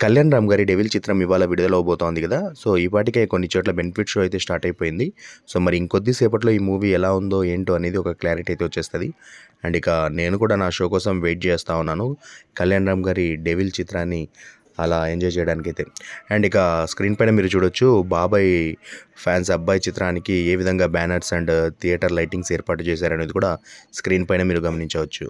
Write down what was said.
కళ్యాణ్ రామ్ గారి 'డెవిల్' చిత్రం ఇవాళ విడుదలవబోతోంది కదా! సో, ఈ పాటికే కొన్ని చోట్ల బెనిఫిట్ షో అయితే స్టార్ట్ అయిపోయింది. సో, మరి ఇంకొద్ది సేపట్లో ఈ మూవీ ఎలా ఉందో, ఏంటో అనేది ఒక క్లారిటీ అయితే వచ్చేస్తది. అండ్ ఇక నేను కూడా నా షో కోసం వెయిట్ చేస్తా ఉన్నాను. కళ్యాణ్ రామ్ గారి 'డెవిల్' చిత్రాన్ని అలా ఎంజాయ్ చేయడానికైతే. అండ్ ఇక స్క్రీన్ పైన మీరు చూడొచ్చు 'బాబాయ్' ఫ్యాన్స్ 'అబ్బాయి' చిత్రానికి ఏ విధంగా బ్యానర్స్ అండ్ థియేటర్ లైటింగ్స్ ఏర్పాటు చేశారనేది కూడా స్క్రీన్ పైన మీరు గమనించవచ్చు.